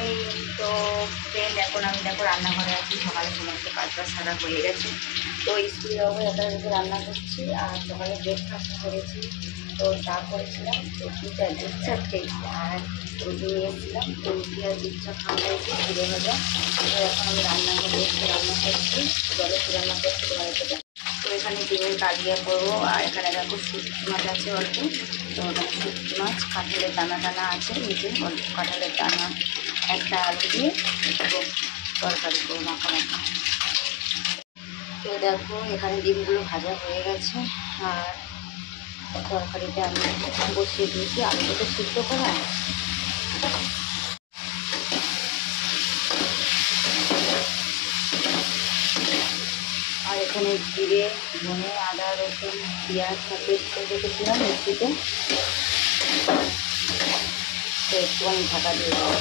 Morning. তো friend এখন আমি দেখো রান্নাঘরে আছি, সকালে সমস্ত কাজ সারা হয়ে গেছে। তো স্কুলে যাবো একা রান্না করছি, আর সকালে ব্রেকফাস্ট করেছি। তো চা করেছিলাম, তো দুধ চা খেয়েছি, আর রুটি নিয়েছিলাম। তো রুটি আর দুধ চা খাওয়া হয়েছে, ঘুরে ভাজা। তো এখন আমি রান্নাঘরে এসে রান্না করছি, জলে রান্না করছি তোমাদেরকে। তো এখানে ডিমের কালিয়া করবো, আর এখানে দেখো শুটকি মাছ আছে অল্প। তো ওখানে শুটকি মাছ, কাঁঠালের দানা দানা আছে নিচে, অল্প কাঁঠালের দানা, একটা আলু দিয়ে একটু তরকারি করবো মাখা মাখা। তো দেখো এখানে ডিমগুলো ভাজা হয়ে গেছে, আর তরকারিটা আমি বসিয়ে দিয়েছি। আলুটা তো সিদ্ধ করা। আর এখানে জিরে, ধনে, আদা, রসুন, পেঁয়াজ পেস্ট করে রেখেছিলাম মিক্সিতে। তো একটুখানি ঢাকা দিয়ে দেবো।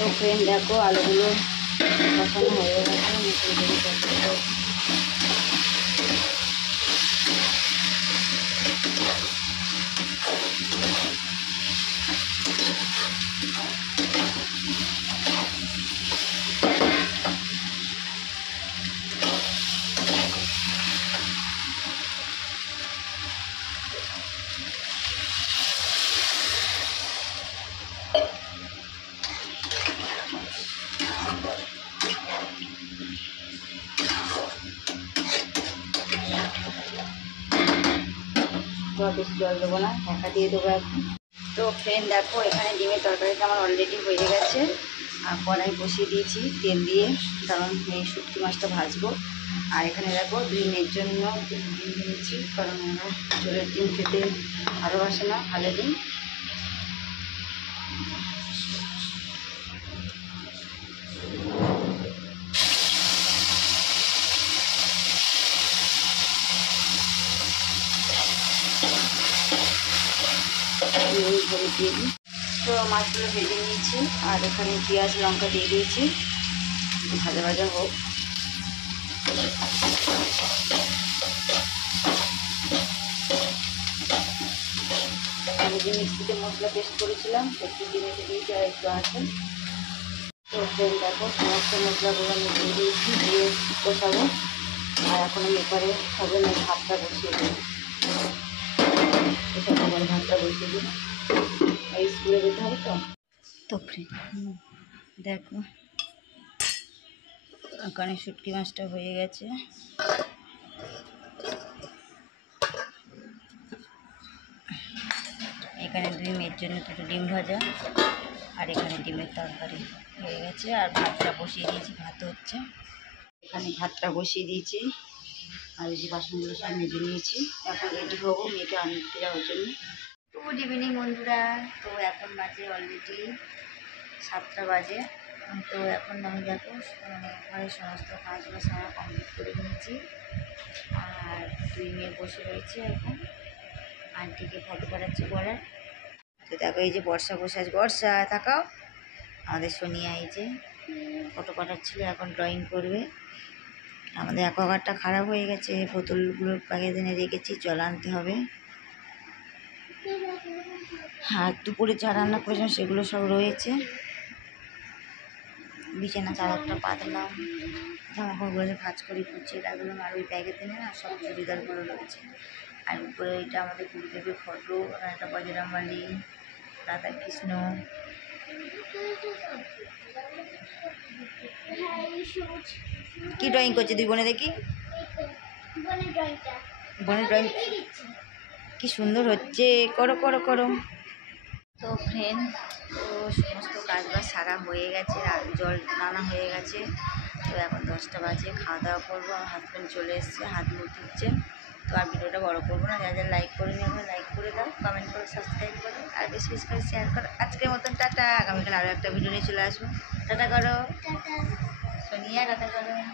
তো ফ্রেন্ড দেখো আলুগুলো কষানো হয়ে গেছে। বেশি জল দেবো না, ঢাকা দিয়ে দেবো এখন। তো ফ্রেন্ড দেখো এখানে ডিমের তরকারিটা আমার অলরেডি হয়ে গেছে, আর কড়াই বসিয়ে দিয়েছি তেল দিয়ে, কারণ এই শুটকি মাছটা ভাজবো। আর এখানে দেখো 2 মেয়ের জন্য ডিম দিয়েছি, কারণ ওরা ঝোলের ডিম খেতে ভালোবাসে না, ভালো ডিম। ধরে দিয়ে দিই। তো মাছগুলো ভেজে নিয়েছি, আর এখানে পেঁয়াজ লঙ্কা দিয়ে দিয়েছি, ভাজা ভাজা হোক। আমি যে মিক্সিতে মশলা পেস্ট করেছিলাম একটু ডিমেতে দিয়েছি, আর একটু আছে। তো ফ্রেন্ড দেখো সমস্ত মশলাগুলো আমি দিয়ে দিয়েছি, দিয়ে কষাবো। আর এখন আমি এবারে সবের ভাতটা বসিয়ে দিই। সকালের ভাতটা বসিয়ে দিই, এই স্কুলে যেতে হবে তো। তো ফ্রেন্ড দেখো ওখানে শুটকি মাছটা হয়ে গেছে। এখানে 2 মেয়ের জন্য 2টো ডিম ভাজা, আর এখানে ডিমের তরকারি হয়ে গেছে। আর ভাতটা বসিয়ে দিয়েছি, ভাত হচ্ছে। এখানে ভাতটা বসিয়ে দিয়েছি, আর এই যে বাসনগুলো সব মেজে নিয়েছি। এখন রেডি হবো মেয়েকে আনতে যাওয়ার জন্য। গুড ইভিনিং বন্ধুরা। তো এখন বাজে অলরেডি 7টা বাজে। তো এখন আমি দেখো ঘরের সমস্ত কাজগুলো সারা কমপ্লিট করে নিয়েছি, আর 2 মেয়ে বসে রয়েছে। এখন আন্টিকে ফটো পাঠাচ্ছি পড়ার। তো দেখো এই যে বর্ষা বসে আছে, বর্ষা তাকাও। আমাদের সোনিয়া এই যে ফটো পাঠাচ্ছিল, এখন ড্রয়িং করবে। আমাদের অ্যাকোয়াগার্ডটা খারাপ হয়ে গেছে, বোতলগুলো প্যাকেট এনে রেখেছি, জল আনতে হবে। আর দুপুরে যা রান্না করেছিলাম সেগুলো সব রয়েছে। বিছানা চাদরটা পাতলাম, জামাকাপড়গুলো ভাঁজ করে কুচিয়ে রাখলাম। আর ওই প্যাকেট এনে না সব চুড়িদারগুলো রয়েছে। আর উপরে এটা আমাদের গুরুদেবের ফটো, আর একটা বজরংবলী, রাধাকৃষ্ণ। কি ড্রয়িং করছে দুই বোনে দেখি? বোনের ড্রয়িং কি সুন্দর হচ্ছে, করো করো করো। তো ফ্রেন্ড তো সমস্ত কাজবাজ সারা হয়ে গেছে, জল নানা হয়ে গেছে। তো এখন 10টা বাজে, খাওয়া দাওয়া করবো। আমার হাজব্যান্ড চলে এসছে, হাত মুখ ধুচ্ছে। তো আর ভিডিওটা বড় করবো না, যা যা লাইক করে নিয়ে লাইক করে দাও, কমেন্ট করে, সাবস্ক্রাইব করো, আর বেশি বেশি করে শেয়ার করো। আজকের মতন টাটা, আগামীকাল আরও একটা ভিডিও নিয়ে চলে আসবো। টাটা করো। নিয়ে আর রাখা যাবে না।